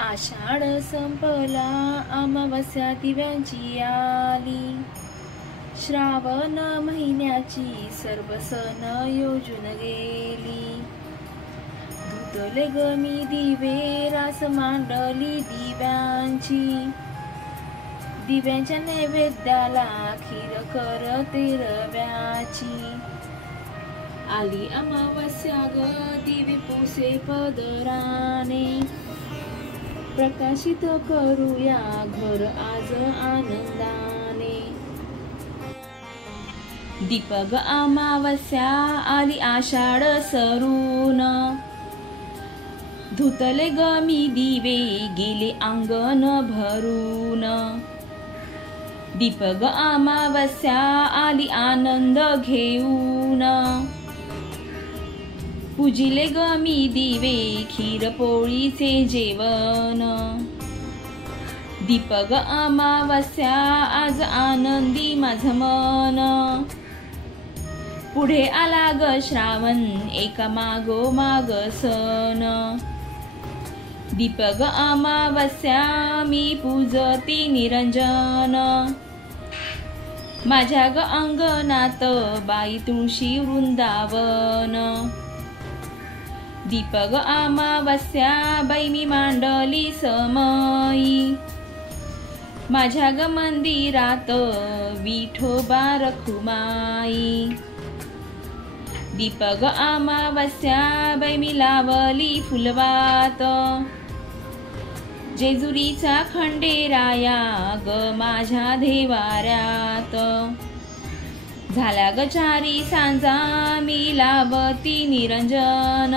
आषाढ संपला अमावस्या दिव्यांची आली, श्रावण महिन्याची सर्व सण योजून गेली। धुतले ग मी दिवे रास मांडली दिव्यांची, दिव्यांच्या नैवेद्याला खीर करते रव्याची। आली अमावस्या ग दिवे पुसे पदराने, प्रकाशित करूया घर आज आनंदाने। दीपक अमावस्या आली आषाढ सरून, धुतले ग मी दिवे गेले अंगण भरून। दीपक अमावस्या आली आनंद घेऊन, पूजिले ग मी दिवे खीर पोळीचे जेवण। दीपक अमावस्या आज आनंदी माझं मन, पुढे आला ग श्रावण एका मागोमाग सण। दीपक अमावस्या मी पूजती निरंजन, माझ्या ग अंगणात बाई तुळशी वृंदावन। दीपक अमावस्या बाई मी मांडली समयी, माझ्या ग मंदिरात विठोबा रखुमाई। दीपक अमावस्या बाई मी लावली फुलवात, जेजुरीचा खंडेराया ग माझ्या देवाऱ्यात। झाला ग चारी सांजा मी लावती निरंजन,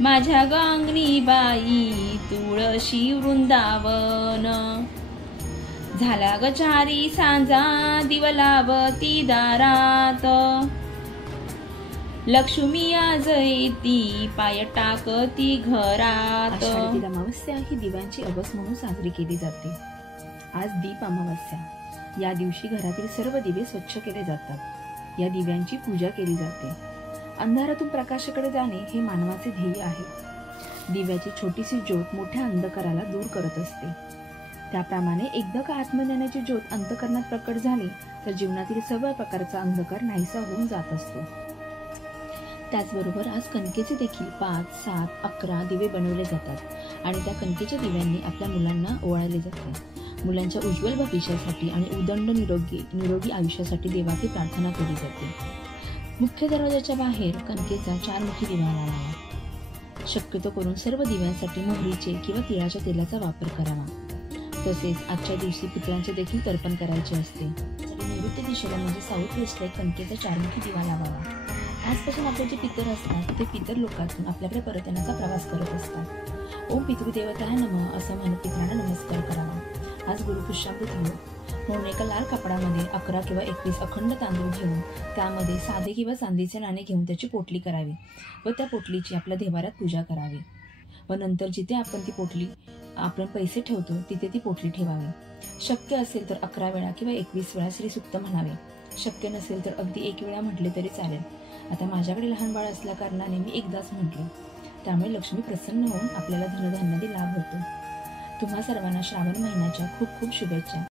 माझ्या ग अंगणी बाई तुळशी वृंदावन। झाला ग चारी सांजा दिव लावती दारात, लक्ष्मी आज येती पाय टाकती घरात। आषाढी अमावस्या ही दिव्यांची अवस म्हणून साजरी केली जाते। आज दीप अमावस्या, या दिवशी घरातील सर्व दिवे स्वच्छ केले जातात। या दिव्यांची पूजा केली जाते। अंधारातून प्रकाशाकडे जाणे हे मानवाचे ध्येय आहे। दिव्याची छोटीशी ज्योत मोठ्या अंधकाराला दूर करत असते। त्याप्रमाणे एकदा का आत्मज्ञानाची ज्योत अंतःकरणात प्रकट झाली तर जीवनातील सर्व प्रकारचा अंधकार नाहीसा होऊन जात असतो। त्याचबरोबर आज कणकेचे देखील 5, 7, 11 दिवे बनवले जातात आणि त्या कणकेच्या दिव्यांनी आपल्या मुलांना ओवाळले जाते। मुलांच्या उज्ज्वल भविष्यासाठी आणि उदंड निरोगी आयुष्यासाठी देवाची प्रार्थना केली जाते। मुख्य दरवाजाच्या बाहेर कणकेचा 4 मुखी दिवा लावावा। शक्यतो करून सर्व दिव्यांसाठी मोहरीचे किंवा तिळाच्या तेलाचा वापर करावा। तसेच आजच्या दिवशी पितरांचे देखील तर्पण करायचे असते। नैऋत्य दिशेला म्हणजे साऊथ वेस्टला कणकेचा 4 मुखी दिवा लावावा। आजपासून आपले जे पितर असतात ते पितर लोकातून आपल्याकडे परत येण्याचा प्रवास करत असतात। ओम पितृदेवताय नमः असं म्हणत पितरांना नमस्कार करावा। आज गुरुपुष्यामृत म्हणून एका लाल कापडामध्ये 11 किंवा 21 अखंड तांदूळ घेऊन त्यामध्ये साधे किंवा चांदीचे नाणे घेऊन त्याची पोटली करावी व त्या पोटलीची आपल्या देवाऱ्यात पूजा करावी व नंतर जिथे आपण पैसे ठेवतो तिथे ती पोटली ठेवावी। शक्य असेल तर 11 वेळा किंवा 21 वेळा श्रीसुक्त म्हणावे। शक्य नसेल तर अगदी 1 वेळा म्हटले तरी चालेल। आता माझ्याकडे लहान बाळ असल्या कारणाने मी एकदाच म्हटले, त्यामुळे लक्ष्मी प्रसन्न होऊन आपल्याला धनधान्यादी लाभ होतो। तुम्हा सर्वांना श्रावण महिन्याच्या खूप खूप शुभेच्छा।